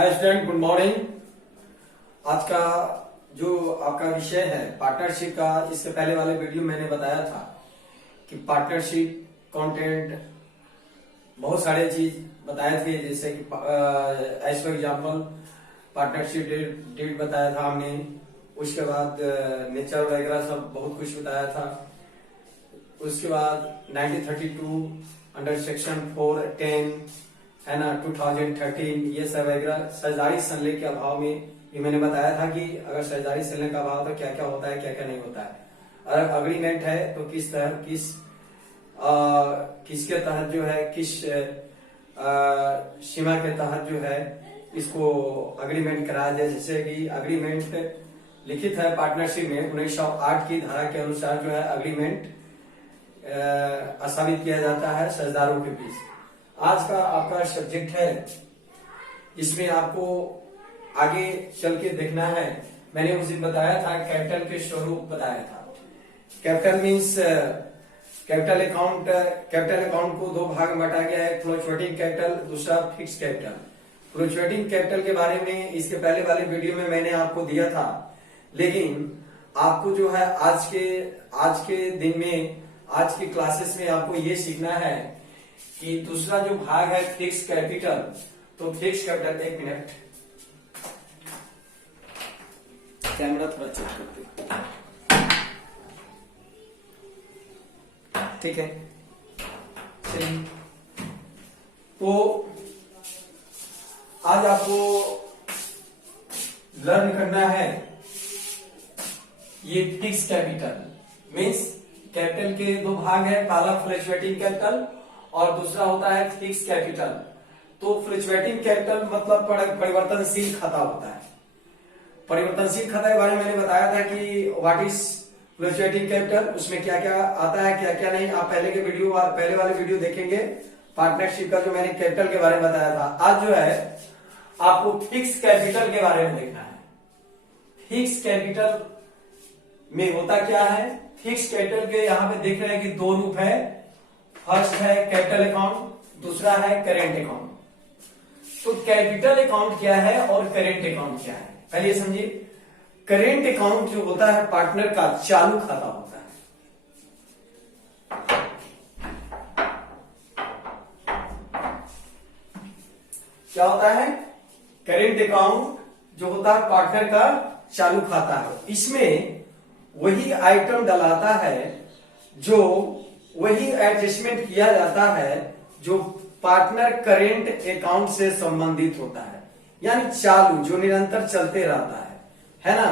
Hi student, good morning. आज का जो आपका विषय है पार्टनरशिप का, इसके पहले वाले वीडियो मैंने बताया था कि पार्टनरशिप कंटेंट बहुत सारे चीज बताए थे, जैसे कि as for example partnership deed बताया था हमने। उसके बाद नेचर वगैरह सब बहुत कुछ बताया था। उसके बाद 1932 अंडर सेक्शन 410 है ना, 2013 ये सब वगैरह साझेदारी संलग्न के अभाव में ये मैंने बताया था कि अगर साझेदारी संलग्न का अभाव तो क्या क्या होता है, क्या क्या नहीं होता है। अगर अग्रीमेंट है तो किस तरह किसके तहत जो है, किस सीमा के तहत जो है इसको अग्रीमेंट कराया जाए। जैसे कि अग्रीमेंट लिखित है पार्टनरशिप में 1908 की धारा के अनुसार जो है अग्रीमेंट स्थापित किया जाता है साझेदारों के बीच। आज का आपका सब्जेक्ट है, इसमें आपको आगे चल के देखना है। मैंने उस दिन बताया था कैपिटल के स्वरूप बताया था। कैपिटल मीन्स कैपिटल अकाउंट को दो भाग में बांटा गया है, फ्लक्चुएटिंग कैपिटल, दूसरा फिक्स कैपिटल। फ्लक्चुएटिंग कैपिटल के बारे में इसके पहले वाले वीडियो में मैंने आपको दिया था, लेकिन आपको जो है आज के दिन में, आज की क्लासेस में आपको ये सीखना है कि दूसरा जो भाग है फिक्स कैपिटल। तो फिक्स कैपिटल, एक मिनट कैमरा थोड़ा चेक करते, ठीक है। चलिए, तो आज आपको लर्न करना है ये फिक्स कैपिटल। मीन्स कैपिटल के दो भाग है, पहला फ्लक्चुएटिंग कैपिटल और दूसरा होता है फिक्स कैपिटल। तो फ्लक्चुएटिंग कैपिटल मतलब परिवर्तनशील खाता होता है। परिवर्तनशील खाता के बारे में मैंने बताया था कि व्हाट इज फ्लक्चुएटिंग कैपिटल, उसमें क्या क्या आता है, क्या क्या नहीं। आप पहले वाले वीडियो देखेंगे पार्टनरशिप का, जो मैंने कैपिटल के बारे में बताया था। आज जो है आपको फिक्स कैपिटल के बारे में देखना है। फिक्स कैपिटल में होता क्या है, फिक्स कैपिटल के यहाँ पे देख रहे हैं कि दो रूप है। फर्स्ट है कैपिटल अकाउंट, दूसरा है करेंट अकाउंट। तो कैपिटल अकाउंट क्या है और करेंट अकाउंट क्या है, पहले ये समझिए। करेंट अकाउंट जो होता है पार्टनर का चालू खाता होता है। क्या होता है? करेंट अकाउंट जो होता है पार्टनर का चालू खाता है। इसमें वही आइटम डलाता है, जो वही एडजस्टमेंट किया जाता है जो पार्टनर करेंट अकाउंट से संबंधित होता है, यानी चालू जो निरंतर चलते रहता है ना।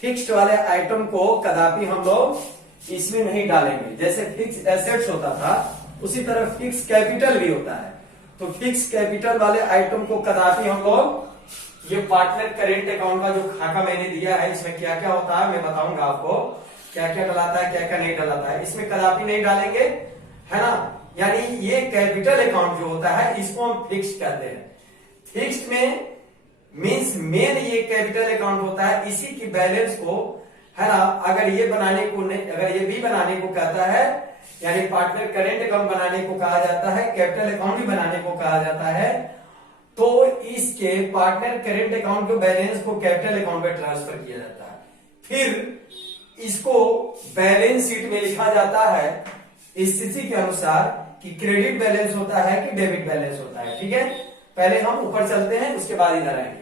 फिक्स्ड वाले आइटम को कदापि हम लोग इसमें नहीं डालेंगे। जैसे फिक्स एसेट्स होता था, उसी तरह फिक्स कैपिटल भी होता है। तो फिक्स कैपिटल वाले आइटम को कदापि हम लोग, ये पार्टनर करेंट अकाउंट का जो खाका मैंने दिया है, इसमें क्या क्या होता है मैं बताऊंगा आपको, क्या क्या डलाता है, क्या क्या नहीं डलाता है, इसमें कदापि नहीं डालेंगे, है ना। यानी ये कैपिटल अकाउंट जो होता है इसको हम फिक्स्ड कहते हैं। फिक्स्ड में मींस मेन ये कैपिटल अकाउंट होता है, इसी की बैलेंस को, है ना, अगर ये बनाने को नहीं, अगर ये भी बनाने को कहता है, यानी पार्टनर करेंट अकाउंट बनाने को कहा जाता है, कैपिटल अकाउंट भी बनाने को कहा जाता है, तो इसके पार्टनर करेंट अकाउंट के बैलेंस को कैपिटल अकाउंट में ट्रांसफर किया जाता है। फिर इसको बैलेंस शीट में लिखा जाता है स्थिति के अनुसार कि क्रेडिट बैलेंस होता है कि डेबिट बैलेंस होता है। ठीक है, पहले हम ऊपर चलते हैं, उसके बाद इधर आएंगे।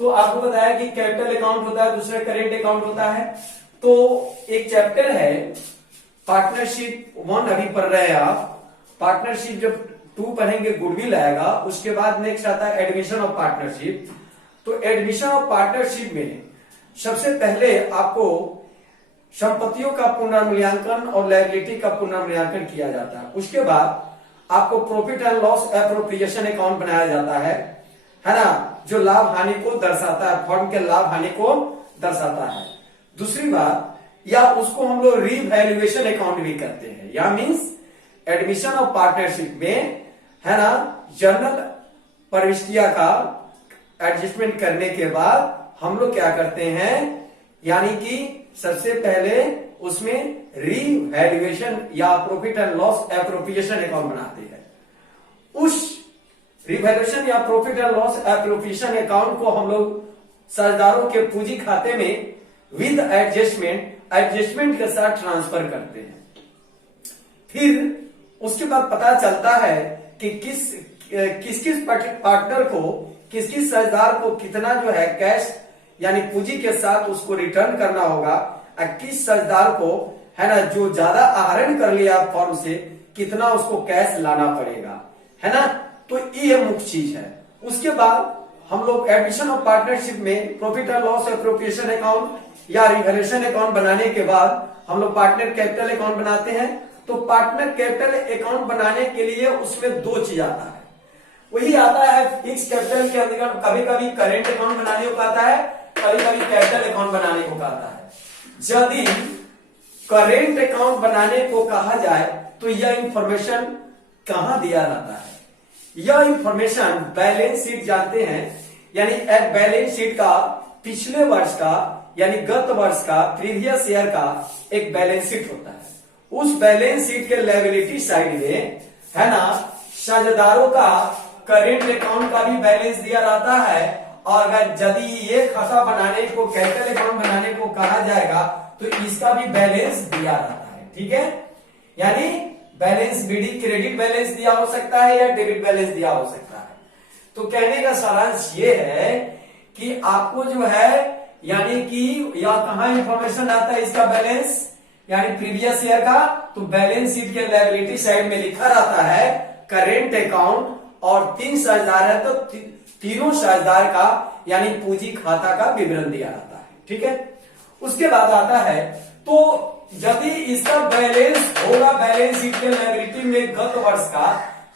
तो आपको बताया कि कैपिटल अकाउंट होता है, दूसरा करेंट अकाउंट होता है। तो एक चैप्टर है पार्टनरशिप 1 अभी पढ़ रहे हैं आप। पार्टनरशिप जब 2 पढ़ेंगे गुडविल आएगा, उसके बाद नेक्स्ट आता है एडमिशन ऑफ पार्टनरशिप। तो एडमिशन ऑफ पार्टनरशिप में सबसे पहले आपको संपत्तियों का पुनर्मूल्यांकन और लायबिलिटी का पुनर्मूल्यांकन किया जाता है। उसके बाद आपको profit and loss appropriation account बनाया जाता है ना, जो लाभ हानि को दर्शाता है, फर्म के लाभ हानि को दर्शाता है। दूसरी बात, या उसको हम लोग रीवैल्यूएशन अकाउंट भी करते हैं। या मीन्स एडमिशन ऑफ पार्टनरशिप में, है ना, जर्नल प्रविष्टियां का एडजस्टमेंट करने के बाद हम लोग क्या करते हैं, यानी कि सबसे पहले उसमें रीवैल्यूएशन या profit and loss appropriation account बनाते हैं। उस रिवैल्यूएशन या profit and loss appropriation account को हम लोग साझेदारों के पूंजी खाते में विद एडजस्टमेंट के साथ ट्रांसफर करते हैं। फिर उसके बाद पता चलता है कि किस पार्टनर को, किस साझेदार को कितना जो है कैश यानी पूंजी के साथ उसको रिटर्न करना होगा, और किस साझेदार को है ना जो ज्यादा आहरण कर लिया फर्म से कितना उसको कैश लाना पड़ेगा, है ना। तो ये मुख्य चीज है। उसके बाद हम लोग एडिशन ऑफ पार्टनरशिप में profit and loss appropriation account या रिवैल्यूएशन अकाउंट बनाने के बाद हम लोग पार्टनर कैपिटल अकाउंट बनाते हैं। तो पार्टनर कैपिटल अकाउंट बनाने के लिए उसमें दो चीज आता है। वही आता है फिक्स कैपिटल के अंदर कभी कभी करेंट अकाउंट बनाने को आता है, कभी कभी कैपिटल अकाउंट बनाने को आता है। यदि करेंट अकाउंट बनाने को कहा जाए तो यह इंफॉर्मेशन कहां दिया जाता है? यह इंफॉर्मेशन बैलेंस शीट जानते हैं, यानी एक बैलेंस शीट का पिछले वर्ष का यानी गत वर्ष का प्रीवियस ईयर का एक बैलेंस शीट होता है। उस बैलेंस शीट के लायबिलिटी साइड में है ना साझेदारों का करेंट अकाउंट का भी बैलेंस दिया जाता है, और अगर यदि ये खाता बनाने को कैपिटल अकाउंट बनाने को कहा जाएगा तो इसका भी बैलेंस दिया जाता है। ठीक है, यानी बैलेंस बीडी क्रेडिट बैलेंस दिया हो सकता है या डेबिट बैलेंस दिया हो सकता है। तो कहने का सारांश ये है कि आपको जो है यानी कि या कहां इंफॉर्मेशन आता है इसका बैलेंस यानी प्रीवियस ईयर का, तो बैलेंस शीट के लायबिलिटी साइड में लिखा रहता है करेंट अकाउंट, और 3 साझेदार है तो तीनों साझेदार का यानी पूंजी खाता का विवरण दिया जाता है। ठीक है, उसके बाद आता है तो यदि इसका बैलेंस होगा बैलेंस शीट के लायबिलिटी में गत वर्ष का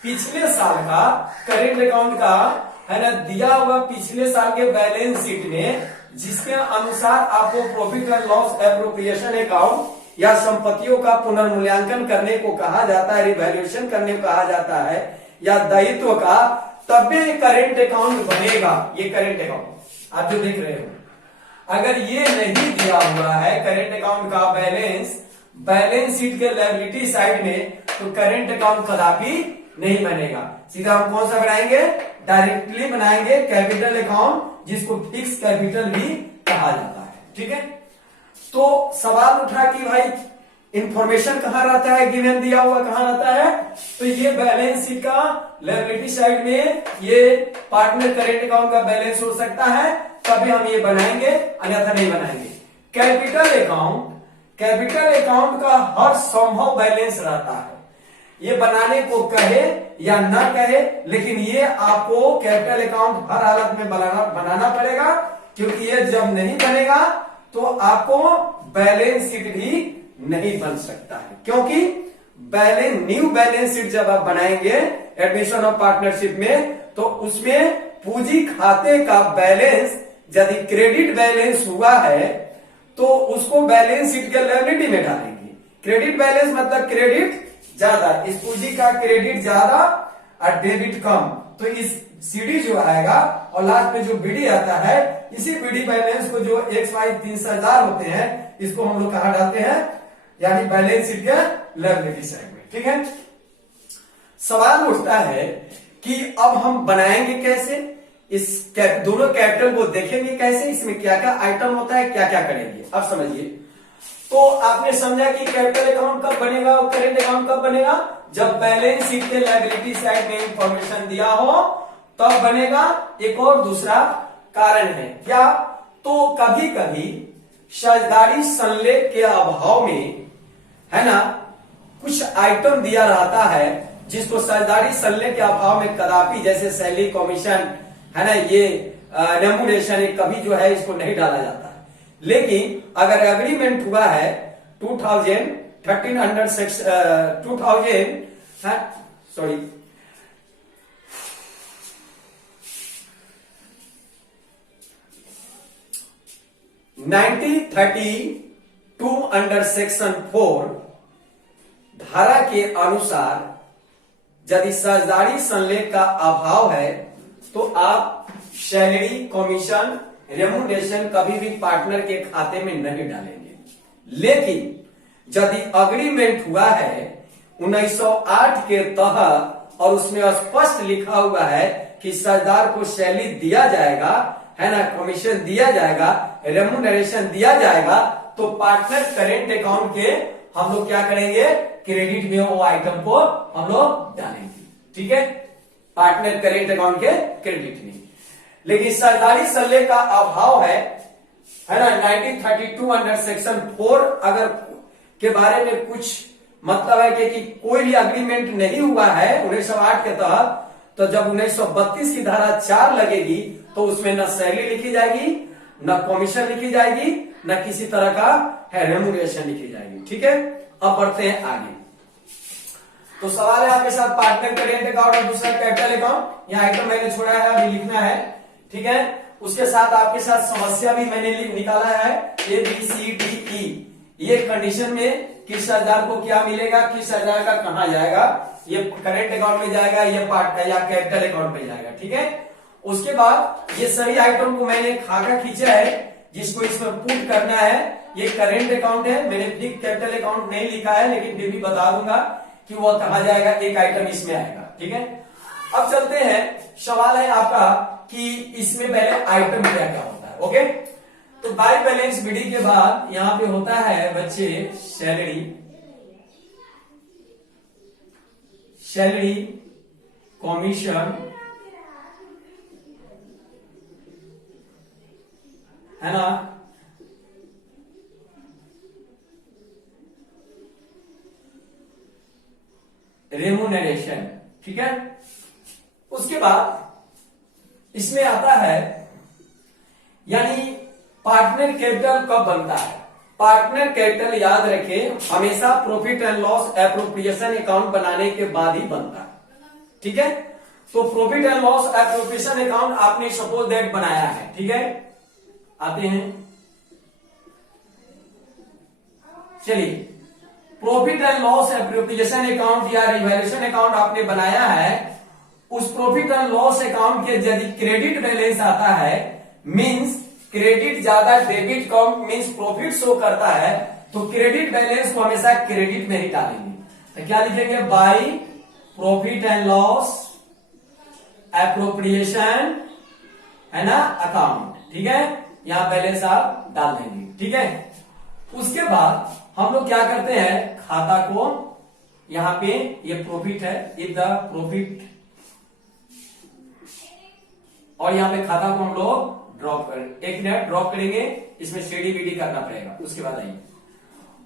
पिछले साल का करेंट अकाउंट का है ना दिया हुआ पिछले साल के बैलेंस शीट में, जिसके अनुसार आपको profit and loss appropriation account या संपत्तियों का पुनर्मूल्यांकन करने को कहा जाता है, रिवैल्यूएशन करने को कहा जाता है या दायित्व का, तब भी करेंट अकाउंट बनेगा। ये करेंट अकाउंट आप जो देख रहे हो, अगर ये नहीं दिया हुआ है करेंट अकाउंट का बैलेंस शीट के लायबिलिटी साइड में, तो करेंट अकाउंट कदापि नहीं बनेगा। सीधा हम कौन सा बनाएंगे? डायरेक्टली बनाएंगे कैपिटल अकाउंट, जिसको फिक्स कैपिटल भी कहा जाता है। ठीक है, तो सवाल उठा कि भाई इंफॉर्मेशन कहां रहता है, गिवन दिया हुआ कहां रहता है? तो ये बैलेंस शीट का लायबिलिटी साइड में ये पार्टनर करेंट अकाउंट का बैलेंस हो सकता है, तभी हम ये बनाएंगे, अन्यथा नहीं बनाएंगे। कैपिटल अकाउंट का हर संभव बैलेंस रहता है, ये बनाने को कहे या ना कहे, लेकिन ये आपको कैपिटल अकाउंट हर हालत में बनाना पड़ेगा, क्योंकि ये जब नहीं बनेगा तो आपको बैलेंस शीट भी नहीं बन सकता है। क्योंकि न्यू बैलेंस शीट जब आप बनाएंगे एडमिशन ऑफ पार्टनरशिप में, तो उसमें पूंजी खाते का बैलेंस यदि क्रेडिट बैलेंस हुआ है तो उसको बैलेंस शीट के लायबिलिटी में डालेंगे। क्रेडिट बैलेंस मतलब क्रेडिट ज्यादा, इस पूंजी का क्रेडिट ज्यादा और डेबिट कम, तो इस सीडी जो आएगा और लास्ट में जो बीडी आता है, इसी बीडी बैलेंस को जो एक्स वाई 3 साझेदार होते हैं, इसको हम लोग कहां डालते हैं? यानी बैलेंस शीट के लायबिलिटी साइड में। ठीक है, सवाल उठता है कि अब हम बनाएंगे कैसे, इस दोनों कैपिटल को देखेंगे कैसे, इसमें क्या क्या आइटम होता है, क्या क्या करेंगे। अब समझिए, तो आपने समझा कि कैपिटल अकाउंट कब बनेगा और करेंट अकाउंट कब बनेगा? जब बैलेंस शीट के लायबिलिटी साइड में इंफॉर्मेशन दिया हो तब बनेगा। एक और दूसरा कारण है क्या? तो कभी कभी साझेदारी संलेख के अभाव में है ना कुछ आइटम दिया रहता है, जिसको साझेदारी संलेख के अभाव में कदापि, जैसे सैलरी कमीशन है ना, ये रेम्यूनरेशन कभी जो है इसको नहीं डाला जाता है। लेकिन अगर एग्रीमेंट हुआ है 1932 अंडर सेक्शन 4 धारा के अनुसार यदि साझेदारी संलेख का अभाव है तो आप सैलरी कमीशन रेम्यूनरेशन कभी भी पार्टनर के खाते में नहीं डालेंगे। लेकिन यदि अग्रीमेंट हुआ है 1908 के तहत और उसमें स्पष्ट लिखा हुआ है कि सरदार को सैलरी दिया जाएगा, है ना, कमीशन दिया जाएगा, रेम्यूनरेशन दिया जाएगा, तो पार्टनर करेंट अकाउंट के हम लोग क्या करेंगे, क्रेडिट में वो आइटम को हम लोग डालेंगे। ठीक है, पार्टनर करेंट अकाउंट के क्रेडिट में। लेकिन सरदारी सल्ले का अभाव है ना, 1932 अंडर सेक्शन 4 अगर के बारे में कुछ मतलब है कि कोई भी अग्रीमेंट नहीं हुआ है 1908 के तहत, तो जब 1932 की धारा 4 लगेगी तो उसमें न सैलरी लिखी जाएगी, न कमीशन लिखी जाएगी, न किसी तरह का है रेम्यूनरेशन लिखी जाएगी। ठीक है, अब बढ़ते हैं आगे। तो सवाल है आपके साथ पार्टनर करेंट अकाउंट और दूसरा कैपिटल अकाउंट। यह आइटम मैंने छोड़ा है, अभी लिखना है। ठीक है, उसके साथ आपके साथ समस्या भी मैंने निकाला है, ABCDE। ये कंडीशन में किस सरदार को क्या मिलेगा, किस सरदार का कहां जाएगा, ये करेंट अकाउंट में जाएगा, ये पार्ट या कैपिटल अकाउंट में जाएगा। ठीक है, उसके बाद ये सभी आइटम को मैंने खाका खींचा है, जिसको इसमें पुट करना है। ये करेंट अकाउंट है, मैंने बिग कैपिटल अकाउंट नहीं लिखा है, लेकिन फिर भी बता दूंगा कि वो कहां जाएगा, एक आइटम इसमें आएगा। ठीक है, अब चलते हैं, सवाल है आपका कि इसमें पहले आइटम क्या क्या होता है। ओके, तो बाय बैलेंस बिडिंग के बाद यहां पे होता है बच्चे सैलरी, कमीशन, है ना, रेम्यूनरेशन। ठीक है, उसके बाद इसमें आता है यानी पार्टनर कैपिटल कब बनता है। पार्टनर कैपिटल याद रखें हमेशा profit and loss appropriation account बनाने के बाद ही बनता है। ठीक है, तो profit and loss appropriation account आपने सपोज दैट बनाया है। ठीक है, आते हैं, चलिए, profit and loss appropriation account या रिवैल्यूएशन अकाउंट आपने बनाया है। उस प्रॉफिट एंड लॉस अकाउंट के यदि क्रेडिट बैलेंस आता है, मींस क्रेडिट ज्यादा डेबिट कम, मींस प्रॉफिट शो करता है, तो क्रेडिट बैलेंस को हमेशा क्रेडिट में ही डालेंगे। तो क्या लिखेंगे, by profit and loss appropriation, है ना, अकाउंट। ठीक है, यहां बैलेंस आप डाल देंगे। ठीक है, उसके बाद हम लोग क्या करते हैं, खाता को यहां पे ये प्रॉफिट है, इफ द प्रॉफिट, और यहां पे खाता को हम लोग ड्रॉप करेंगे, एक मिनट ड्रॉप करेंगे, इसमें सीडीबीडी करना पड़ेगा। उसके बाद आइए,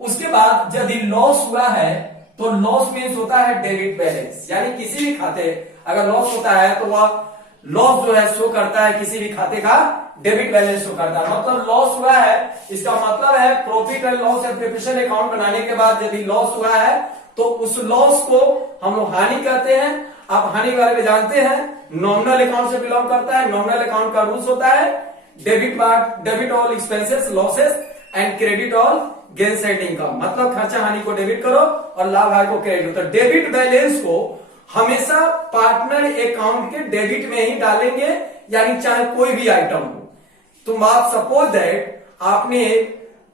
उसके बाद यदि लॉस हुआ है तो लॉस मीन्स होता है डेबिट बैलेंस, यानी किसी भी खाते अगर लॉस होता है तो वह लॉस जो है शो करता है, किसी भी खाते का डेबिट बैलेंस शो करता है। मतलब लॉस हुआ है, इसका मतलब है profit and loss appropriation account बनाने के बाद यदि लॉस हुआ है तो उस लॉस को हम लोग हानि कहते हैं। आप हानि के बारे में जानते हैं, नॉमिनल अकाउंट से बिलोंग करता है। नॉमिनल अकाउंट का रूल्स होता है debit all expenses losses and credit all gains and income, मतलब खर्चा हानि को डेबिट करो और लाभ हानि को क्रेडिट। तो डेबिट बैलेंस को हमेशा पार्टनर अकाउंट के डेबिट में ही डालेंगे, यानी चाहे कोई भी आइटम हो। तुम आप सपोज दैट आपने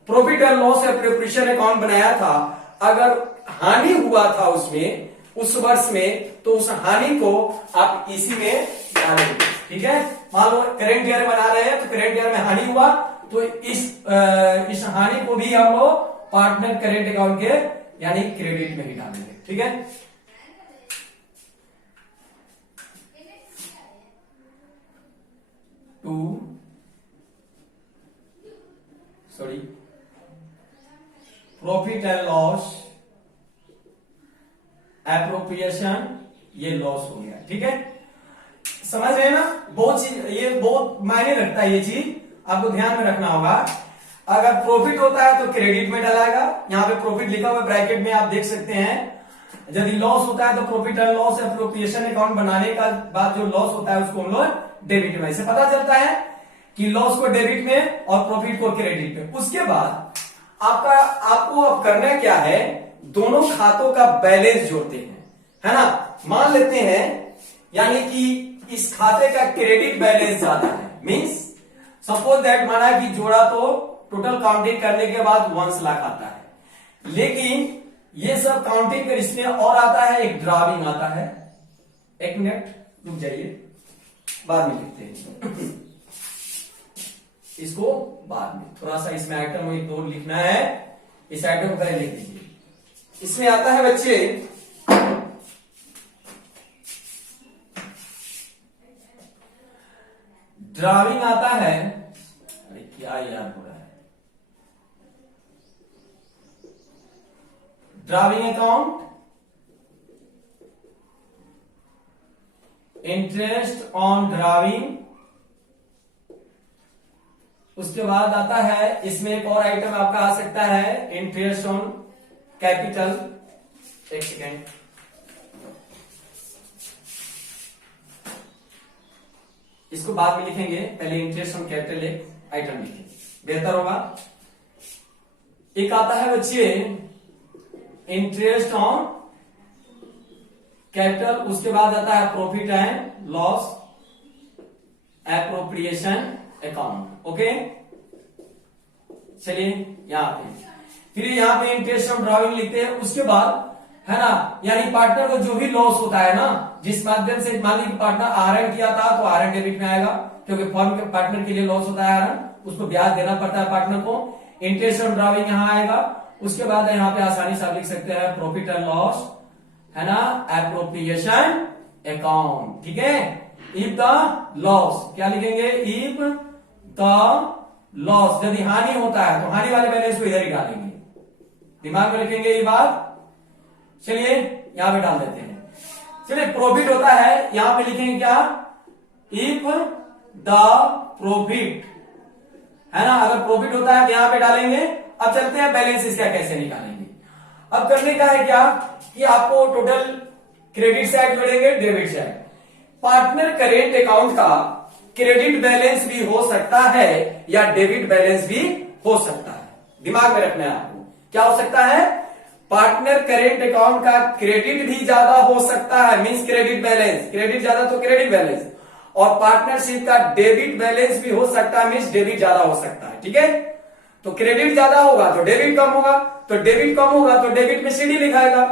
profit and loss appropriation account बनाया था, अगर हानि हुआ था उसमें उस वर्ष में, तो उस हानि को आप इसी में डालेंगे। ठीक है, मान लो करेंट ईयर बना रहे हैं तो करेंट ईयर में हानि हुआ, तो इस हानि को भी हम लोग पार्टनर करेंट अकाउंट के यानी क्रेडिट में ही डालेंगे। ठीक है, प्रॉफिट एंड लॉस एप्रोप्रिएशन, ये लॉस हो गया। ठीक है, समझ रहे हैं ना, बहुत चीज, ये बहुत मायने रखता है, ये चीज आपको ध्यान में रखना होगा। अगर प्रॉफिट होता है तो क्रेडिट में डालेगा, यहां पे प्रॉफिट लिखा हुआ ब्रैकेट में आप देख सकते हैं। यदि लॉस होता है तो profit and loss appropriation account बनाने का बाद जो लॉस होता है उसको हम लोग डेबिट में, इसे पता चलता है कि लॉस को डेबिट में और प्रॉफिट को क्रेडिट में। उसके बाद आपको अब करना क्या है, दोनों खातों का बैलेंस जोड़ते हैं, है ना। मान लेते हैं यानी कि इस खाते का क्रेडिट बैलेंस ज्यादा है, मींस सपोज दैट माना कि जोड़ा तो टोटल काउंटिंग करने के बाद 1 लाख आता है, लेकिन ये सब काउंटिंग कर इसमें और आता है, एक ड्राविंग आता है, एक मिनट रुक जाइए, बाद में लिखते हैं इसको, बाद में थोड़ा सा इसमें आइटम वही दो लिखना है, इस आइटम को पहले लिख दीजिए। इसमें आता है बच्चे ड्राइंग आता है, अरे क्या यार हो रहा है, drawing account, interest on drawing, उसके बाद आता है इसमें एक और आइटम आपका आ सकता है इंटरेस्ट ऑन कैपिटल। एक सेकेंड, इसको बाद में लिखेंगे, पहले इंटरेस्ट ऑन कैपिटल एक आइटम लिखेंगे, बेहतर होगा। एक आता है बच्चे इंटरेस्ट ऑन कैपिटल, उसके बाद आता है profit and loss appropriation account. Okay, चलिए यहां पे फिर यहाँ पे इंटरेस्ट ऑन ड्राइंग लिखते हैं, उसके बाद है ना, यानी पार्टनर को जो भी लॉस होता है ना, जिस माध्यम से मान लीजिए पार्टनर आहरण किया था तो आहरण डेबिट में आएगा, क्योंकि फर्म के पार्टनर के लिए लॉस होता है आहरण, उसको ब्याज देना पड़ता है पार्टनर को। इंटरेस्ट ऑन ड्राइंग यहाँ आएगा, उसके बाद यहाँ पे आसानी से आप लिख सकते हैं प्रॉफिट एंड लॉस, है ना, एप्रोप्रिएशन अकाउंट। ठीक है, इफ द लॉस, क्या लिखेंगे, इफ द लॉस, यदि हानि होता है तो हानि वाले बैलेंस को इधर ही डालेंगे, दिमाग में रखेंगे ये बात। चलिए यहां पे डाल देते हैं। चलिए प्रॉफिट होता है, यहां पे लिखेंगे क्या, इफ द प्रॉफिट, है ना, अगर प्रॉफिट होता है तो यहां पे डालेंगे। अब चलते हैं बैलेंस इसका कैसे निकालेंगे। अब करने का है क्या कि आपको टोटल क्रेडिट साइड जोड़ेंगे, debit side. Partner current account का क्रेडिट बैलेंस भी हो सकता है या डेबिट बैलेंस भी हो सकता है, दिमाग में रखना है आपको। क्या हो सकता है, पार्टनर करेंट अकाउंट का क्रेडिट भी ज्यादा हो सकता है, मींस क्रेडिट बैलेंस, क्रेडिट ज्यादा तो क्रेडिट बैलेंस, और पार्टनरशिप का डेबिट बैलेंस भी हो सकता है, मींस डेबिट ज्यादा हो सकता है। ठीक है, तो क्रेडिट ज्यादा होगा तो डेबिट कम होगा, तो डेबिट कम होगा तो डेबिट में सीडी लिखाएगा।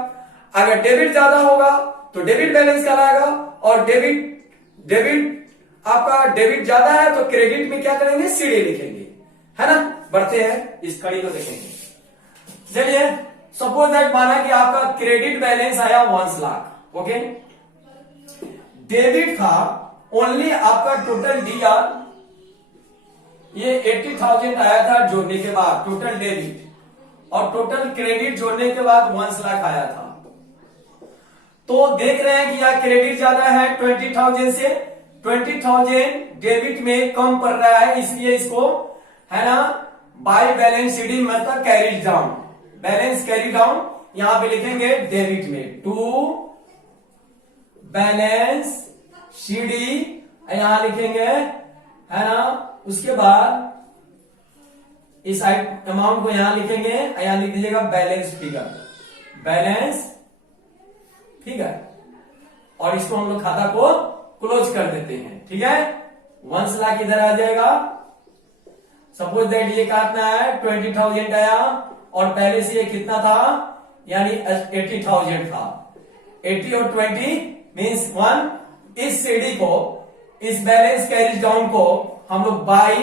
अगर डेबिट ज्यादा होगा तो डेबिट बैलेंस कहलाएगा, और डेबिट आपका डेबिट ज्यादा है तो क्रेडिट में क्या करेंगे, सीडी लिखेंगे, है ना। बढ़ते हैं इस कड़ी को देखेंगे। चलिए सपोज दैट माना कि आपका क्रेडिट बैलेंस आया 1 लाख, ओके, डेबिट था ओनली आपका टोटल डीआर ये 80,000 आया था जोड़ने के बाद टोटल डेबिट, और टोटल क्रेडिट जोड़ने के बाद 1 लाख आया था। तो देख रहे हैं कि यह क्रेडिट ज्यादा है 20,000 से, 20,000 डेबिट में कम पड़ रहा है, इसलिए इसको, है ना, बाय बैलेंस शीट मतलब carry down, balance carry down यहां पे लिखेंगे डेबिट में, टू बैलेंस सीडी यहां लिखेंगे, है ना। उसके बाद इस अमाउंट को यहां लिखेंगे, यहां लिख दीजिएगा बैलेंस फिगर, बैलेंस फिगर, और इसको हम लोग खाता को क्लोज कर देते हैं। ठीक है, 1 लाख इधर आ जाएगा। सपोज दैट ये कितना है 20,000 आया, और पहले से ये कितना था, यानी 80,000 था, 80 और 20 मीन्स 1। इस सीडी को, इस बैलेंस कैरीज डाउन को हम लोग बाई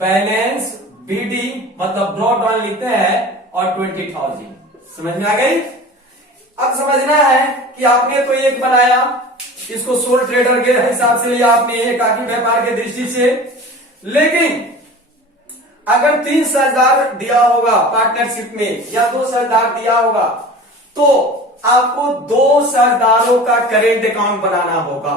बैलेंस बीडी मतलब ब्रॉड डाउन लिखते हैं, और 20,000 समझ में आ गई। अब समझना है कि आपने तो एक बनाया, इसको सोल ट्रेडर के हिसाब से लिया आपने, एक आखिरी व्यापार के दृष्टि से, लेकिन अगर 3 साझेदार दिया होगा पार्टनरशिप में या 2 साझेदार दिया होगा, तो आपको 2 साझेदारों का करेंट अकाउंट बनाना होगा।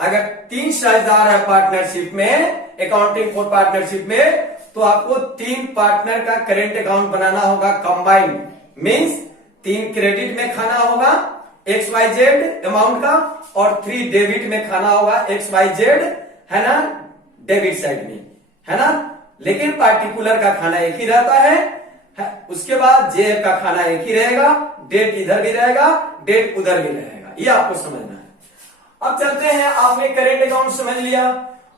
अगर 3 साझेदार है पार्टनरशिप में, अकाउंटिंग फॉर पार्टनरशिप में, तो आपको 3 पार्टनर का करेंट अकाउंट बनाना होगा कंबाइंड, मींस 3 क्रेडिट में खाना होगा XYZ अमाउंट का, और 3 डेबिट में खाना होगा XYZ, है ना, डेबिट साइड में, है ना। लेकिन पार्टिकुलर का खाना एक ही रहता है, उसके बाद जेब का खाना एक ही रहेगा, डेट इधर भी रहेगा, डेट उधर भी रहेगा, ये आपको समझना है। अब चलते हैं, आपने करेंट अकाउंट समझ लिया,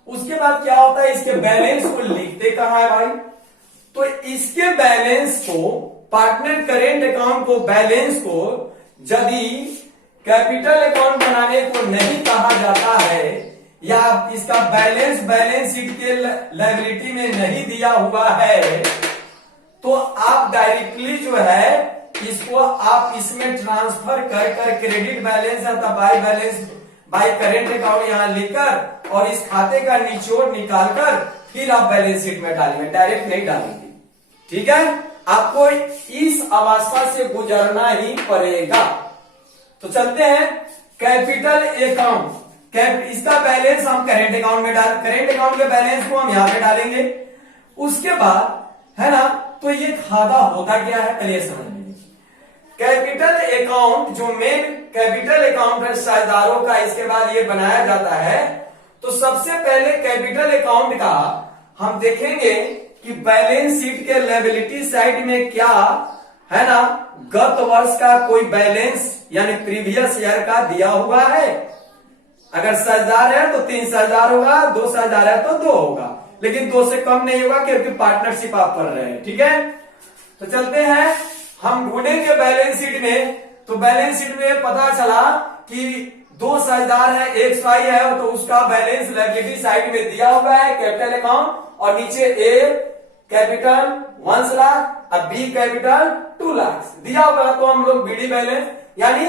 उसके बाद क्या होता है, इसके बैलेंस को लिखते कहां है भाई, तो इसके बैलेंस को, पार्टनर करेंट अकाउंट को, बैलेंस को यदि कैपिटल अकाउंट बनाने को नहीं कहा जाता है या इसका बैलेंस शीट के लायबिलिटी में नहीं दिया हुआ है, तो आप डायरेक्टली जो है इसको आप इसमें ट्रांसफर कर कर क्रेडिट बैलेंस है बाय करेंट अकाउंट यहां लिखकर और इस खाते का निचोड़ निकालकर फिर आप बैलेंस शीट में डालेंगे, डायरेक्ट नहीं डालेंगे। ठीक है, आपको इस अवस्था से गुजरना ही पड़ेगा। तो चलते हैं कैपिटल अकाउंट, इसका बैलेंस हम करेंट अकाउंट में करेंट अकाउंट के बैलेंस को हम यहां पे डालेंगे। उसके बाद है ना, तो ये खाता होता क्या है पहले समझ लीजिए। कैपिटल अकाउंट जो मेन कैपिटल अकाउंट है साझेदारों का, इसके बाद ये बनाया जाता है। तो सबसे पहले कैपिटल अकाउंट का हम देखेंगे कि बैलेंस शीट के लायबिलिटी साइड में क्या है ना, गत वर्ष का कोई बैलेंस यानी प्रीवियस ईयर का दिया हुआ है। अगर साझेदार है तो 3 साझेदार होगा, 2 साझेदार है तो 2 होगा, लेकिन 2 से कम नहीं होगा क्योंकि पार्टनरशिप आप कर रहे हैं। ठीक है, तो चलते हैं हम ढूंढेंगे बैलेंस शीट में। तो बैलेंस शीट में पता चला कि 2 साझेदार है, एक स्वाई है, तो उसका बैलेंस लायबिलिटी साइड में दिया हुआ है कैपिटल अकाउंट, और नीचे ए कैपिटल 1 लाख और बी कैपिटल 2 लाख दिया हुआ। तो हम लोग बीडी बैलेंस यानी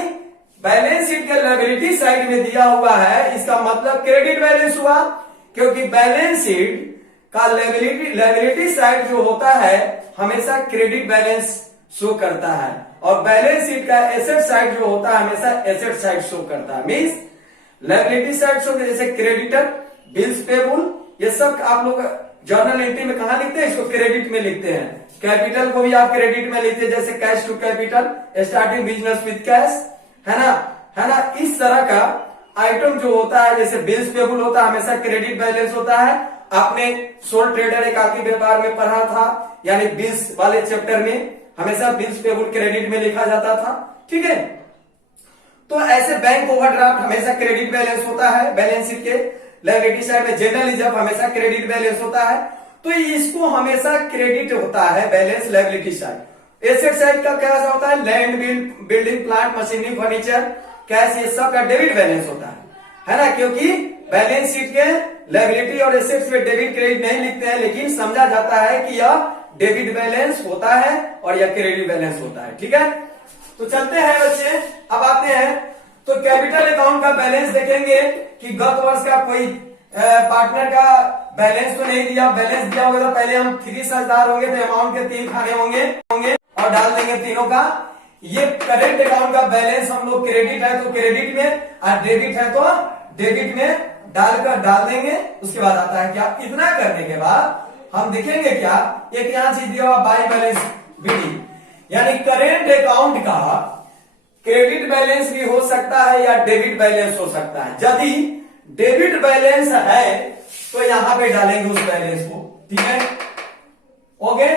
बैलेंस शीट के लायबिलिटी साइड में दिया हुआ है, इसका मतलब क्रेडिट बैलेंस हुआ, क्योंकि बैलेंस शीट का लायबिलिटी साइड जो होता है हमेशा क्रेडिट बैलेंस शो करता है, और बैलेंस शीट का एसेट साइड जो होता है हमेशा एसेट साइड शो करता है। मींस लायबिलिटी साइड शो, जैसे क्रेडिटर, बिल्स पेबल, ये सब आप लोग जर्नल एंट्री में कहा लिखते हैं, इसको क्रेडिट में लिखते हैं। कैपिटल को भी आप क्रेडिट में लिखते हैं, जैसे cash to capital, starting business with cash, है ना, इस तरह का आइटम जो होता है, जैसे बिल्स पेबल होता है हमेशा क्रेडिट बैलेंस होता है। आपने सोल ट्रेडर एकाकी व्यापार में पढ़ा था, यानी बिल्स वाले चैप्टर में हमेशा बिल्स पेबल क्रेडिट में लिखा जाता था। ठीक है, तो ऐसे बैंक ओवरड्राफ्ट हमेशा क्रेडिट बैलेंस होता है बैलेंस शीट के लायबिलिटी साइड में। जनरल रिजर्व हमेशा क्रेडिट बैलेंस होता है, तो इसको हमेशा क्रेडिट होता है balance liability side. Asset side का क्या होता है, land, building, plant, machinery, furniture, cash, ये सब का डेबिट बैलेंस होता है ना, क्योंकि बैलेंस शीट के लायबिलिटी और एसेट्स में डेबिट क्रेडिट नहीं लिखते हैं, लेकिन समझा जाता है कि यह डेबिट बैलेंस होता है और यह क्रेडिट बैलेंस होता है। ठीक है, तो चलते हैं बच्चे, अब आते हैं तो कैपिटल अकाउंट का बैलेंस देखेंगे कि गत वर्ष का कोई पार्टनर का बैलेंस तो नहीं दिया, बैलेंस दिया होगा तो पहले हम 3 साझेदार होंगे तो अमाउंट के 3 खाने होंगे और डाल देंगे तीनों का। ये करेंट अकाउंट का बैलेंस हम लोग क्रेडिट है तो क्रेडिट में और डेबिट है तो डेबिट में डालकर डाल देंगे। उसके बाद आता है क्या, इतना करने के बाद हम देखेंगे क्या, एक यहाँ चीज दिया हुआ बाय बैलेंस बीडी, यानी करेंट अकाउंट का क्रेडिट बैलेंस भी हो सकता है या डेबिट बैलेंस हो सकता है। यदि डेबिट बैलेंस है तो यहां पे डालेंगे उस बैलेंस को। ठीक है, ओके,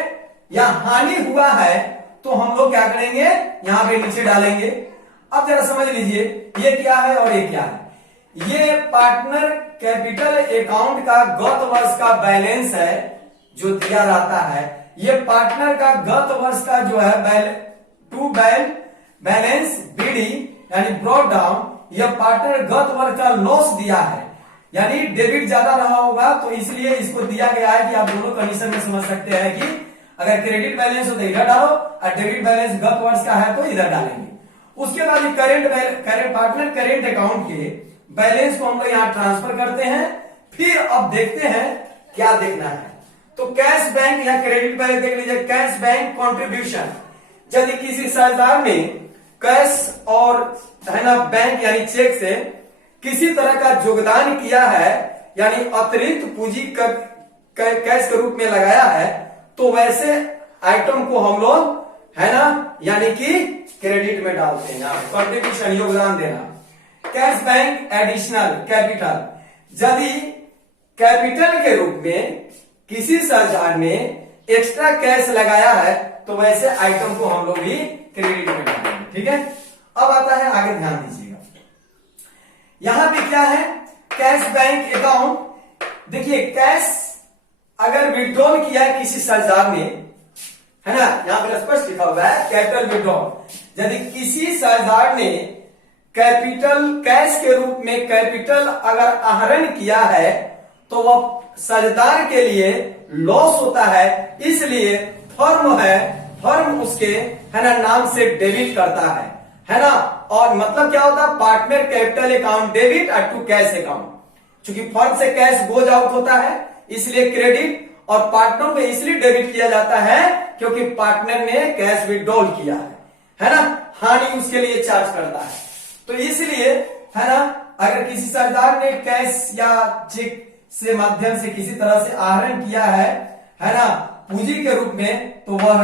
या हानि हुआ है तो हम लोग क्या करेंगे, यहां पे नीचे डालेंगे। अब जरा समझ लीजिए ये क्या है और ये क्या है। ये पार्टनर कैपिटल अकाउंट का गत वर्ष का बैलेंस है जो दिया जाता है। ये पार्टनर का गत वर्ष का जो है बैलेंस बीडी यानी ब्रॉट डाउन, यह पार्टनर गत वर्ष का लॉस दिया है, यानी डेबिट ज्यादा रहा होगा तो इसलिए इसको दिया गया है कि आप दोनों कंडीशन में समझ सकते हैं कि अगर क्रेडिट बैलेंस हो तो इधर डालो और डेबिट बैलेंस गत वर्ष का है तो इधर डालेंगे। उसके बाद करेंट पार्टनर करेंट अकाउंट के बैलेंस को हम लोग यहां ट्रांसफर करते हैं। फिर अब देखते हैं क्या देखना है, तो कैश बैंक या क्रेडिट बैलेंस देख लीजिए। कैश बैंक कॉन्ट्रीब्यूशन, यदि किसी साझेदार ने कैश और है ना बैंक यानी चेक से किसी तरह का योगदान किया है, यानी अतिरिक्त पूंजी कैश के रूप में लगाया है, तो वैसे आइटम को हम लोग है ना यानी कि क्रेडिट में डालते हैं। कॉन्ट्रीब्यूशन योगदान देना। कैश बैंक एडिशनल कैपिटल, यदि कैपिटल के रूप में किसी साझेदार ने एक्स्ट्रा कैश लगाया है तो वैसे आइटम को हम लोग भी क्रेडिट में डालेंगे। ठीक है, अब आता है आगे, ध्यान दीजिएगा यहां पे क्या है, कैश बैंक अकाउंट। देखिए कैश अगर विड्रॉल किया है किसी साझेदार ने, है ना, यहां पर स्पष्ट लिखा हुआ है कैपिटल विड्रॉल। यदि किसी साझेदार ने कैपिटल कैश के रूप में कैपिटल अगर आहरण किया है तो वह साझेदार के लिए लॉस होता है, इसलिए फर्म उसके है ना नाम से डेबिट करता है ना। और मतलब क्या होता है, partner capital account debit to cash account. क्योंकि फर्म से कैश गोज आउट होता है इसलिए क्रेडिट, और पार्टनर को इसलिए डेबिट किया जाता है क्योंकि पार्टनर ने कैश विड्रॉल किया है ना। हानि उसके लिए चार्ज करता है, तो इसलिए है ना अगर किसी साझेदार ने कैश या चेक से माध्यम से किसी तरह से आहरण किया है ना पूंजी के रूप में, तो वह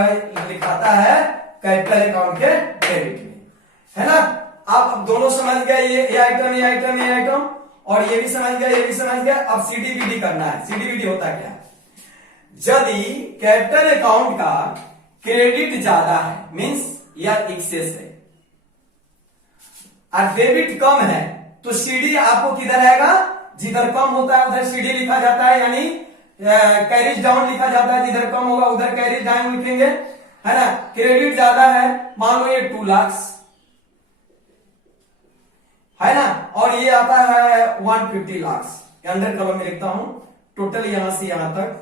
लिखाता है कैपिटल अकाउंट के डेबिट में, है ना। आप अब दोनों समझ गए, ये आइटम और ये भी समझ गया। अब सीडीबीडी करना है। सीडीबीडी होता क्या है, यदि कैपिटल अकाउंट का क्रेडिट ज्यादा है मींस या एक्सेस है और डेबिट कम है, तो सीडी आपको किधर आएगा, जिधर कम होता है उधर सीडी लिखा जाता है, यानी कैरिज डाउन लिखा जाता है। जिधर कम होगा उधर कैरिज डाउन लिखेंगे, है ना। क्रेडिट ज्यादा है, मान लो ये 2 लाख है ना, और ये आता है 150 लाख। अंडर कलम में लिखता हूं, टोटल यहां से यहां तक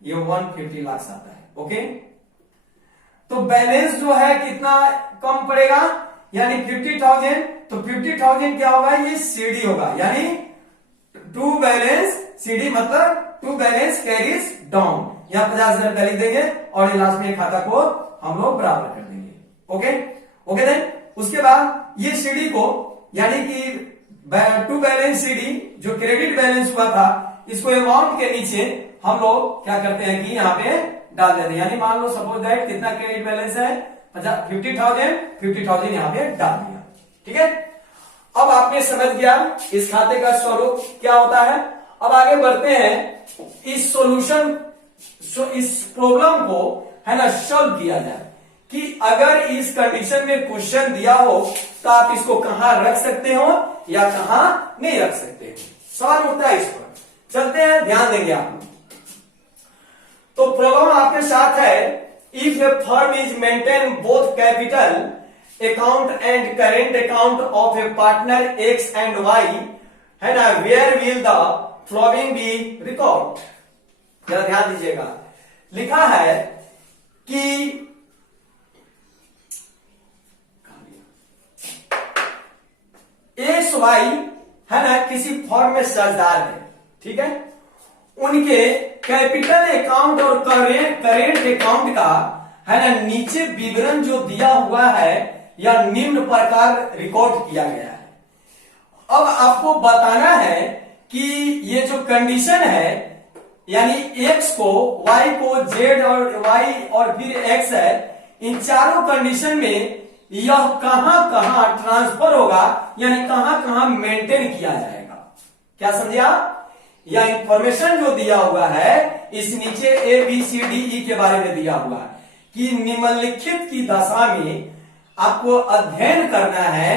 ये 150 लाख आता है। ओके, तो बैलेंस जो है कितना कम पड़ेगा, यानी 50,000। तो 50,000 क्या होगा, ये सीडी होगा, यानी टू बैलेंस सीडी मतलब टू बैलेंस कैरीज डाउन। यहां 50,000 का लिख देंगे और लास्ट में खाता को हम लोग बराबर कर देंगे। ओके देन उसके बाद ये सीडी को, यानी कि टू बैलेंस सीडी जो क्रेडिट बैलेंस हुआ था, इसको अमाउंट के नीचे हम लोग क्या करते हैं कि यहाँ पे डाल देते हैं। यानी मान लो सपोज दैट कितना क्रेडिट बैलेंस है 50,000 यहाँ पे डाल दिया। ठीक है, अब आपने समझ गया इस खाते का स्वरूप क्या होता है। अब आगे बढ़ते हैं, इस सॉल्यूशन इस प्रॉब्लम को है ना सॉल्व किया जाए कि अगर इस कंडीशन में क्वेश्चन दिया हो तो आप इसको कहां रख सकते हो या कहां नहीं रख सकते हो, सवाल उठता है इस पर। चलते हैं, ध्यान देंगे आप। तो प्रॉब्लम आपके साथ है, if a firm is maintain both capital account and current account of a partner X and Y, है ना, where will the following be record. जरा ध्यान दीजिएगा, लिखा है कि एक्स वाई है ना किसी फर्म में साझेदार है, ठीक है। उनके कैपिटल अकाउंट और करेंट अकाउंट का है ना नीचे विवरण जो दिया हुआ है या निम्न प्रकार रिकॉर्ड किया गया है। अब आपको बताना है कि ये जो कंडीशन है, यानी एक्स को, वाई को, जेड और वाई और फिर एक्स है, इन चारों कंडीशन में यह कहां कहां ट्रांसफर होगा, यानी कहां कहां मेंटेन किया जाएगा। क्या समझे आप? यह इंफॉर्मेशन जो दिया हुआ है इस नीचे A B C D E के बारे में दिया हुआ है कि निम्नलिखित की दशा में आपको अध्ययन करना है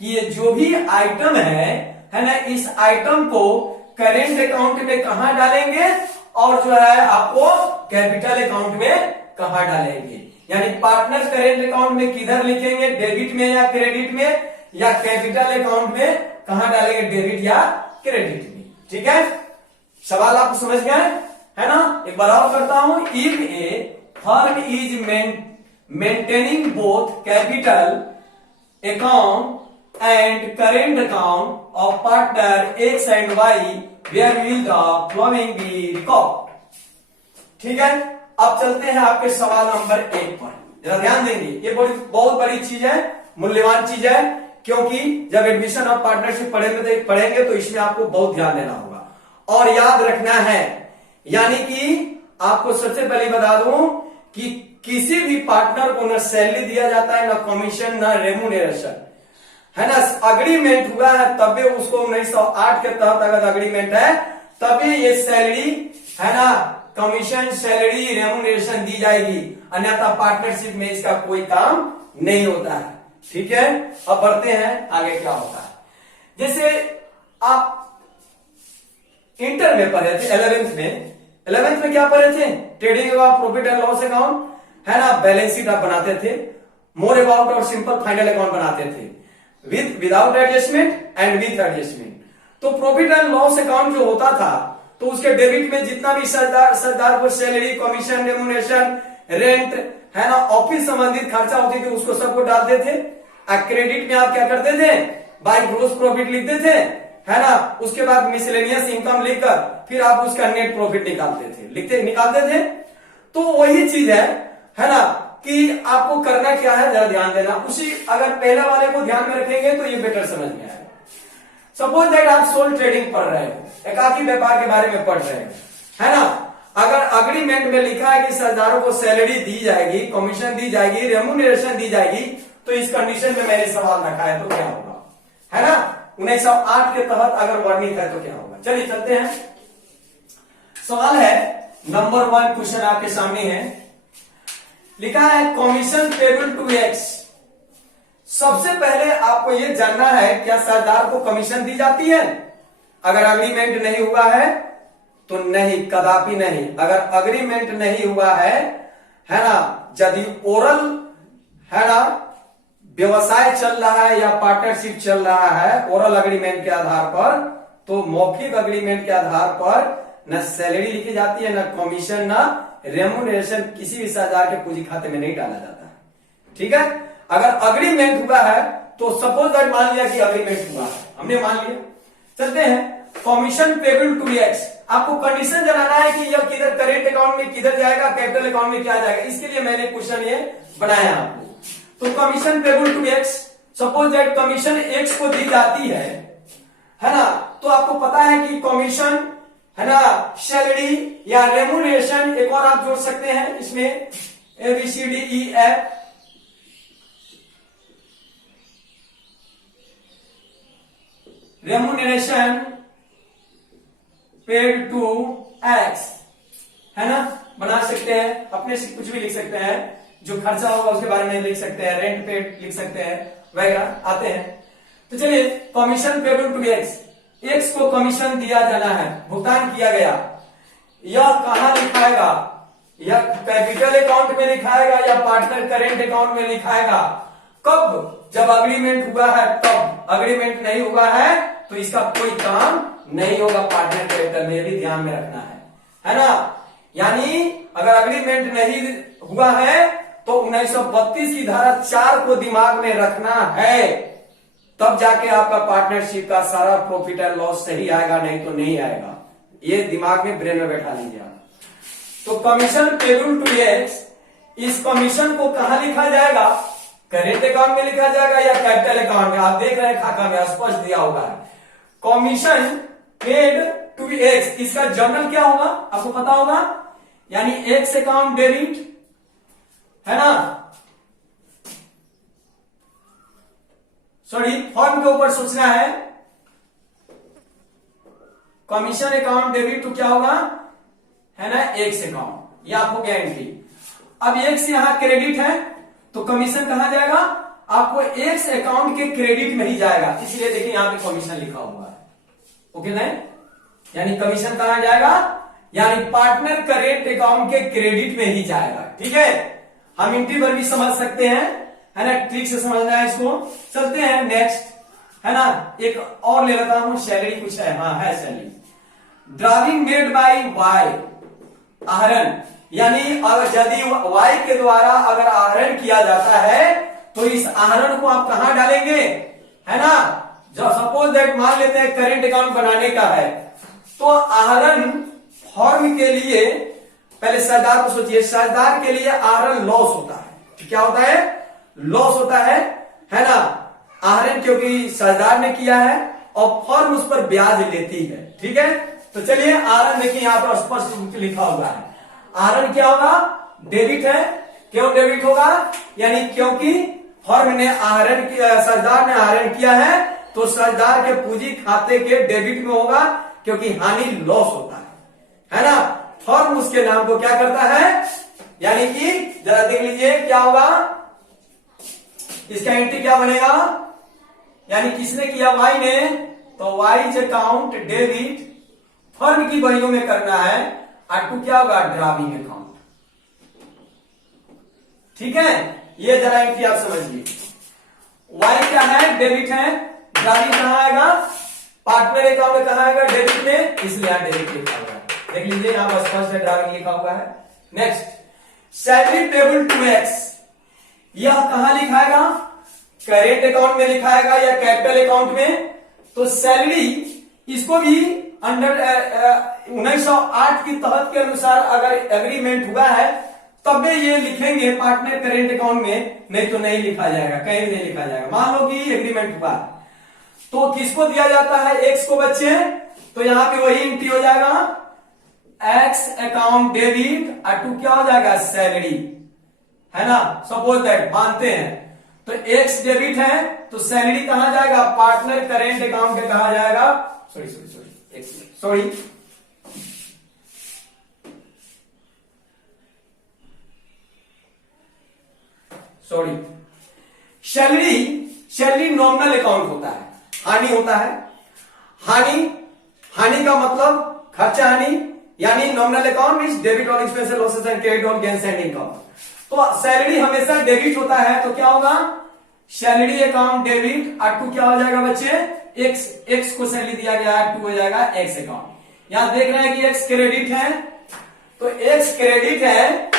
कि ये जो भी आइटम है ना, इस आइटम को करेंट अकाउंट में कहां डालेंगे और जो है आपको कैपिटल अकाउंट में कहां डालेंगे। यानी पार्टनर करेंट अकाउंट में किधर लिखेंगे, डेबिट में या क्रेडिट में, या कैपिटल अकाउंट में कहां डालेंगे, डेबिट या क्रेडिट में। ठीक है, सवाल आप समझ गए है ना। एक बार और करता हूं, if a firm is maintaining both capital account and current account of partner X and Y, where will the following be record. ठीक है, अब चलते हैं आपके सवाल नंबर 1 पर, जरा ध्यान देंगे। ये बहुत बड़ी चीज है, मूल्यवान चीज है, क्योंकि जब एडमिशन ऑफ पार्टनरशिप पढ़ेंगे तो इसमें आपको बहुत ध्यान देना होगा और याद रखना है। यानी कि आपको सबसे पहले बता दूं कि किसी भी पार्टनर को न सैलरी दिया जाता है, न कमीशन, न रेम्यूनरेशन, है ना। अग्रीमेंट हुआ है तभी उसको 1908 के तहत अगर अग्रीमेंट है तभी ये सैलरी है ना, कमीशन, सैलरी, रेम्यूनरेशन दी जाएगी, अन्यथा पार्टनरशिप में इसका कोई काम नहीं होता है। ठीक है, अब बढ़ते हैं आगे क्या होता है। जैसे आप इंटर में पढ़े थे, 11th में क्या पढ़े थे, trading account, profit and loss account, है ना, बैलेंस शीट आप बनाते थे, मोर अकाउंट और सिंपल फाइनल अकाउंट बनाते थे। Without adjustment and with adjustment. तो प्रॉफिट एंड लॉस अकाउंट जो होता था तो उसके डेबिट में जितना भी सरदार को सैलरी, कमीशन, रेम्युनरेशन, रेंट है ना, ऑफिस संबंधित खर्चा होती थी उसको सबको डालते थे। क्रेडिट में आप क्या करते थे, बाय ग्रोस प्रॉफिट लिखते थे, है ना, उसके बाद मिसलेनियस इनकम लिखकर फिर आप उसका नेट प्रॉफिट निकालते थे। तो वही चीज है ना, कि आपको करना क्या है जरा ध्यान देना। उसी अगर पहले वाले को ध्यान में रखेंगे तो ये बेटर समझ में आएगा। सपोज दैट आप सोल ट्रेडिंग पढ़ रहे हो, एकाकी व्यापार के बारे में पढ़ रहे हो, है ना। अगर अग्रीमेंट में लिखा है कि सरदारों को सैलरी दी जाएगी, कमीशन दी जाएगी, रेम्युनरेशन दी जाएगी, तो इस कंडीशन में मैंने सवाल रखा है तो क्या होगा, है ना। 1908 के तहत अगर वर्णित है तो क्या होगा। चलिए चलते हैं। सवाल है नंबर 1, क्वेश्चन आपके सामने है, लिखा है कमीशन पेबल टू एक्स। सबसे पहले आपको यह जानना है क्या सरदार को कमीशन दी जाती है। अगर अग्रीमेंट नहीं हुआ है तो नहीं, कदापि नहीं। अगर अग्रीमेंट नहीं हुआ है ना, यदि ओरल है ना व्यवसाय चल रहा है या पार्टनरशिप चल रहा है ओरल अग्रीमेंट के आधार पर, तो मौखिक अग्रीमेंट के आधार पर न सैलरी लिखी जाती है, न कमीशन, न रेम्युनरेशन किसी भी सरदार के पूंजी खाते में नहीं डाला जाता है। ठीक है। अगर अग्रीमेंट हुआ है तो सपोज दैट मान लिया कि अग्रीमेंट हुआ है, हमने मान लिया। चलते हैं, कमीशन पेबल टू एक्स। आपको कंडीशन जनाना है कि यह किधर करेंट अकाउंट में किधर जाएगा, कैपिटल अकाउंट में क्या जाएगा। इसके लिए मैंने क्वेश्चन ये बनाया आपको। तो commission payable to X, suppose that commission X को दी जाती है ना, तो आपको पता है कि कमीशन है ना, सैलरी या रेम्युनरेशन, एक और आप जोड़ सकते हैं इसमें ABCDEF, remuneration paid to X, है ना, बना सकते हैं। अपने से कुछ भी लिख सकते हैं, जो खर्चा होगा उसके बारे में लिख सकते हैं, रेंट पेड लिख सकते हैं, वगैरह आते हैं। तो चलिए, commission payable to X, X को कमीशन दिया जाना है, भुगतान किया गया। यह कहां लिखाएगा, यह कैपिटल अकाउंट में लिखाएगा या पार्टनर करेंट अकाउंट में लिखाएगा। कब, जब अग्रीमेंट हुआ है तब। अग्रीमेंट नहीं हुआ है तो इसका कोई काम नहीं होगा पार्टनर कैपिटल में, ये भी ध्यान में रखना है ना। यानी अगर अग्रीमेंट नहीं हुआ है तो 1932 की धारा 4 को दिमाग में रखना है, तब जाके आपका पार्टनरशिप का सारा प्रॉफिट एंड लॉस सही आएगा, नहीं तो नहीं आएगा। ये दिमाग में, ब्रेन में बैठा लीजिए आप। तो कमीशन पेबल टू एक्स, इस कमीशन को कहां लिखा जाएगा, करेंट अकाउंट में लिखा जाएगा या कैपिटल अकाउंट में। आप देख रहे हैं खाका में स्पष्ट दिया होगा कमीशन पेड टू एक्स, इसका जर्नल क्या होगा आपको पता होगा, यानी एक्स अकाउंट डेबिट, है ना, सॉरी फॉर्म के ऊपर सोचना है। कमीशन अकाउंट डेबिट तो क्या होगा, है ना, एक्स अकाउंट, ये आपको गारंटी। अब एक्स यहां क्रेडिट है तो कमीशन कहां जाएगा, आपको एक्स अकाउंट के क्रेडिट में ही जाएगा, इसलिए देखिए यहां पे कमीशन लिखा हुआ है। ओके ना, यानी कमीशन कहां जाएगा, यानी पार्टनर करेंट अकाउंट के क्रेडिट में ही जाएगा। ठीक है, हम इंटरवल भी समझ सकते हैं, है ना, ट्रिक से समझना है इसको। चलते हैं नेक्स्ट, है ना, एक और ले लेता हूं, सैलरी कुछ है, हाँ है salary. Drawing made by Y, आहरण, यानी अगर यदि वाई के द्वारा अगर आहरण किया जाता है तो इस आहरण को आप कहां डालेंगे, है ना। जब सपोज दैट मान लेते हैं करेंट अकाउंट बनाने का है, तो आहरण फॉर्म के लिए पहले सरदार को सोचिए, सरदार के लिए आहरण लॉस होता है। क्या होता है, लॉस होता है ना, आहरण क्योंकि सरदार ने किया है और फर्म उस पर ब्याज लेती है। ठीक है, तो चलिए आहरण देखिए यहां पर स्पष्ट रूप से लिखा हुआ है। आहरण क्या होगा, डेबिट है। क्यों डेबिट होगा, यानी क्योंकि फर्म ने आहरण किया, सरदार ने आहरण किया है तो सरदार के पूंजी खाते के डेबिट में होगा, क्योंकि हानि लॉस होता है ना। फर्म उसके नाम को क्या करता है, यानी कि जरा देख लीजिए क्या होगा, इसका एंट्री क्या बनेगा, यानी किसने किया, वाई ने, तो वाइज अकाउंट डेबिट फर्म की बहियों में करना है, और टू क्या होगा, ड्राविंग अकाउंट। ठीक है, ये जरा एंट्री आप समझिए। वाई क्या है, डेबिट है, ड्राइविंग कहां आएगा, पार्टनर अकाउंट में कहां आएगा, डेबिट में, इसलिए यहां डेबिट लिखा हुआ है। देख लीजिए यहां पर स्पष्ट है, ड्राइविंग लिखा हुआ है। Next, salary payable to X, यह कहां लिखाएगा, करेंट अकाउंट में लिखाएगा या कैपिटल अकाउंट में। तो सैलरी इसको भी अंडर 1908 की तहत के अनुसार अगर एग्रीमेंट हुआ है तब ये लिखेंगे पार्टनर करेंट अकाउंट में, नहीं तो नहीं लिखा जाएगा, कहीं भी नहीं लिखा जाएगा। मान लो कि एग्रीमेंट हुआ तो किसको दिया जाता है, एक्स को बच्चे, तो यहां पे वही एंट्री हो जाएगा, एक्स अकाउंट डेबिट और टू क्या हो जाएगा, सैलरी, है ना। सपोज दैट मानते हैं तो एक्स डेबिट है तो सैलरी कहां जाएगा, पार्टनर करेंट अकाउंट के कहा जाएगा, सॉरी सैलरी नॉमिनल अकाउंट होता है, हानि होता है, हानि का मतलब खर्चा हानि, यानी nominal account means debit on expenses losses and credit on gains and income. तो सैलरी हमेशा डेबिट होता है तो क्या होगा, सैलरी अकाउंट डेबिट और टू क्या हो जाएगा बच्चे, एक्स को सैलरी दिया गया है, टू हो जाएगा एक्स अकाउंट। यहां देख रहे हैं कि एक्स क्रेडिट है तो एक्स क्रेडिट है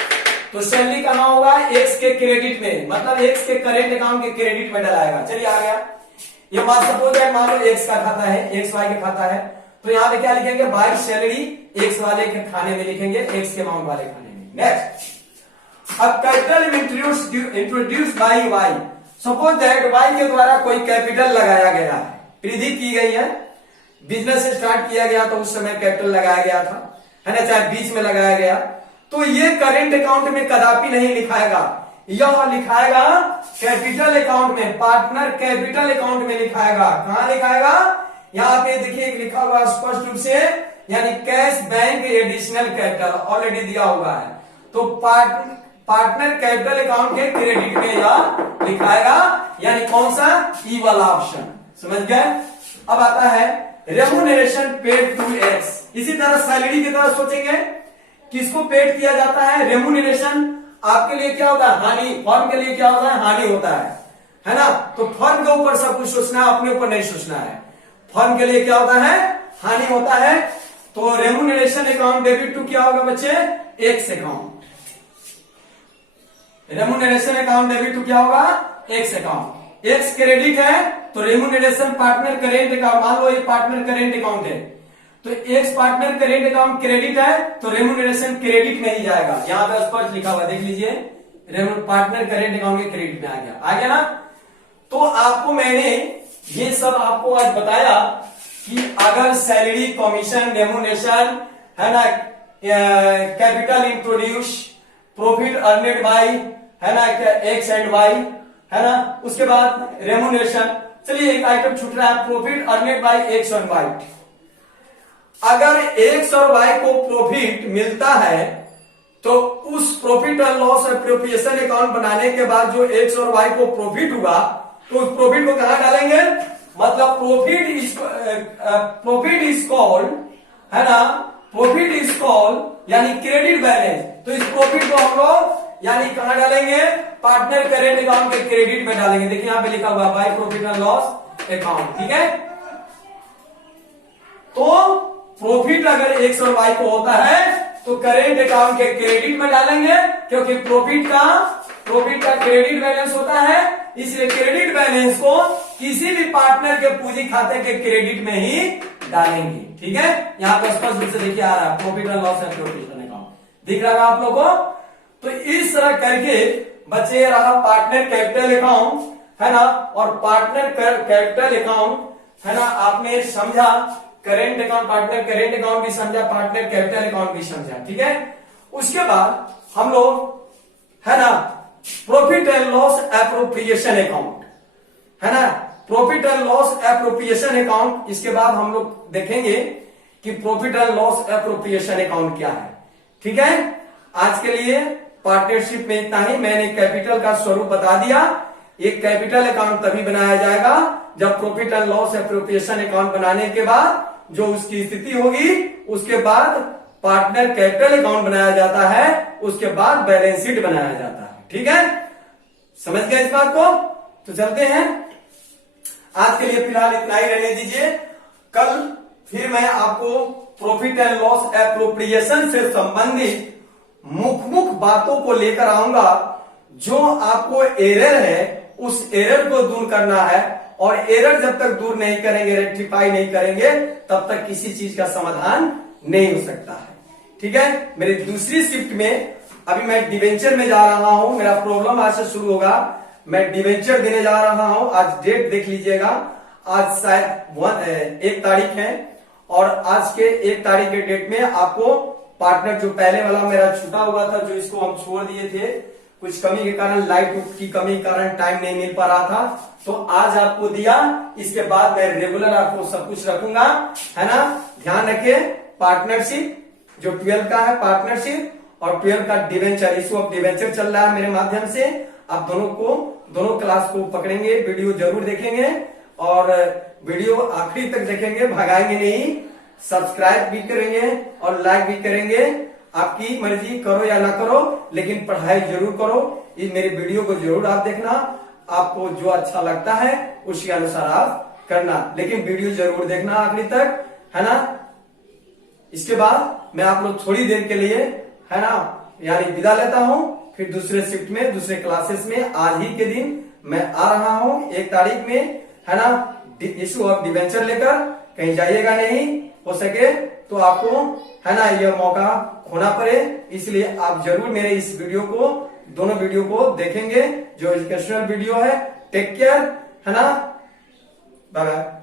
तो सैलरी कहां होगा, एक्स के क्रेडिट में, मतलब एक्स के करेंट अकाउंट के क्रेडिट में डलाएगा। चलिए आ गया, ये बात सपोज है, मान लो एक्स का खाता है, एक्स वाई का खाता है, तो यहां पे क्या लिखेंगे, बाई सैलरी एक्स वाले के खाने में लिखेंगे, एक्स के अमाउंट वाले खाने में। नेक्स्ट, अब capital introduce by Y, suppose that Y के द्वारा कोई कैपिटल लगाया गया है, वृद्धि की गई है, बिजनेस स्टार्ट किया गया तो उस समय कैपिटल लगाया गया था, है ना, चाहे बीच में लगाया गया, तो ये करेंट अकाउंट में कदापि नहीं लिखाएगा, यह लिखाएगा कैपिटल अकाउंट में, पार्टनर कैपिटल अकाउंट में लिखाएगा। कहां लिखाएगा, यहां पे देखिए लिखा हुआ स्पष्ट रूप से, यानी cash bank additional capital already दिया हुआ है, तो पार्टनर कैपिटल अकाउंट के क्रेडिट में यह लिखाएगा, यानी कौन सा, ई वाला ऑप्शन, समझ गए। अब आता है रेम्यूनरेशन पेड टू एक्स, इसी तरह सैलरी की तरह सोचेंगे, किसको पेड किया जाता है, रेम्यूनरेशन आपके लिए क्या होता है, हानि, फर्म के लिए क्या होता है, हानि होता है ना। तो फर्म के ऊपर सब कुछ सोचना है, अपने ऊपर नहीं सोचना है, फर्म के लिए क्या होता है, हानि होता है। तो रेम्यूनरेशन अकाउंट डेबिट टू क्या होगा बच्चे, X account, remuneration account debit to क्या होगा, एक्स अकाउंट, एक्स क्रेडिट है तो रेम्यूनरेशन पार्टनर करेंट अकाउंट, मान लो ये पार्टनर करेंट अकाउंट है तो ex partner current account credit है तो रेम्यूनरेशन क्रेडिट में ही जाएगा, यहां पे स्पष्ट लिखा हुआ देख लीजिए, पार्टनर करेंट अकाउंट के क्रेडिट में आ गया ना। तो आपको मैंने ये सब आपको आज बताया कि अगर सैलरी, कमीशन, रेम्यूनरेशन, है ना, capital introduce, profit earned by, है ना, एक्स एंड वाई, है ना, उसके बाद रेम्यूनरेशन, चलिए एक आइटम छूट रहा है, profit earned by X and Y. अगर एक्स और वाई को प्रॉफिट मिलता है तो उस profit and loss appropriation account बनाने के बाद जो एक्स और वाई को प्रॉफिट हुआ तो उस प्रॉफिट को कहां डालेंगे, मतलब प्रॉफिट इज कॉल्ड, है ना, प्रॉफिट इज कॉल्ड यानी क्रेडिट बैलेंस, तो इस प्रॉफिट को हम लोग यानी कहां डालेंगे, पार्टनर करेंट अकाउंट के क्रेडिट में डालेंगे। देखिए यहां पे लिखा हुआ by profit and loss account, ठीक है। तो प्रॉफिट अगर एक्स और वाई को होता है तो करेंट अकाउंट के क्रेडिट में डालेंगे, क्योंकि प्रॉफिट का क्रेडिट बैलेंस होता है, इसलिए क्रेडिट बैलेंस को किसी भी पार्टनर के पूंजी खाते के क्रेडिट में ही डालेंगे, ठीक है। यहां पर स्पष्ट रूप से देखिए आ रहा है profit and loss appropriation account, दिख रहा है आप लोगों को। तो इस तरह करके बचे रहा पार्टनर कैपिटल अकाउंट, है ना, और पार्टनर कैपिटल अकाउंट, है ना, आपने समझा, current account, partner current account भी समझा, पार्टनर कैपिटल अकाउंट भी समझा, ठीक है। उसके बाद हम लोग, है ना, profit and loss appropriation account, है ना, profit and loss appropriation account, इसके बाद हम लोग देखेंगे कि profit and loss appropriation account क्या है, ठीक है। आज के लिए पार्टनरशिप में इतना ही, मैंने कैपिटल का स्वरूप बता दिया। एक कैपिटल अकाउंट तभी बनाया जाएगा जब profit and loss appropriation account बनाने के बाद जो उसकी स्थिति होगी उसके बाद पार्टनर कैपिटल अकाउंट बनाया जाता है, उसके बाद बैलेंस शीट बनाया जाता है, ठीक है। समझ गए इस बात को। तो चलते हैं, आज के लिए फिलहाल इतना ही रहने दीजिए। कल फिर मैं आपको प्रॉफिट एंड लॉस एप्रोप्रिएशन से संबंधित मुख्य बातों को लेकर आऊंगा। जो आपको एरर है उस एरर को दूर करना है, और एरर जब तक दूर नहीं करेंगे, रेक्टिफाई नहीं करेंगे, तब तक किसी चीज का समाधान नहीं हो सकता है। ठीक है, मेरी दूसरी शिफ्ट में अभी मैं डिवेंचर में जा रहा हूं। मेरा प्रॉब्लम आज से शुरू होगा, मैं डिवेंचर देने जा रहा हूं। आज डेट देख लीजिएगा, आज शायद 1 तारीख है, और आज के 1 तारीख के डेट में आपको पार्टनर जो पहले वाला मेरा छूटा हुआ था, जो इसको हम छोड़ दिए थे, कुछ कमी के कारण, लाइट की कमी के कारण टाइम नहीं मिल पा रहा था, तो आज आपको दिया। इसके बाद मैं रेगुलर आपको सब कुछ रखूंगा, है ना। ध्यान रखिए, पार्टनरशिप जो 12 का है पार्टनरशिप, और 12 का डिवेंचर, इशू ऑफ डिवेंचर चल रहा है मेरे माध्यम से। आप दोनों क्लास को पकड़ेंगे, वीडियो जरूर देखेंगे, और वीडियो आखिरी तक देखेंगे, भगाएंगे नहीं। सब्सक्राइब भी करेंगे और लाइक भी करेंगे, आपकी मर्जी, करो या ना करो, लेकिन पढ़ाई जरूर करो। इस मेरे वीडियो को जरूर आप देखना, आपको जो अच्छा लगता है उसके अनुसार आप करना, लेकिन वीडियो जरूर देखना आखिरी तक, है ना। इसके बाद मैं आप लोग थोड़ी देर के लिए, है ना, यानी विदा लेता हूं। फिर दूसरे शिफ्ट में, दूसरे क्लासेस में आज ही के दिन मैं आ रहा हूं 1 तारीख में, है ना। इशू ऑफ डिवेंचर लेकर कहीं जाइएगा नहीं, हो सके तो आपको, है ना, यह मौका खोना पड़े, इसलिए आप जरूर मेरे इस वीडियो को, दोनों वीडियो को देखेंगे जो एजुकेशनल वीडियो है। टेक केयर, है ना, बाय बाय।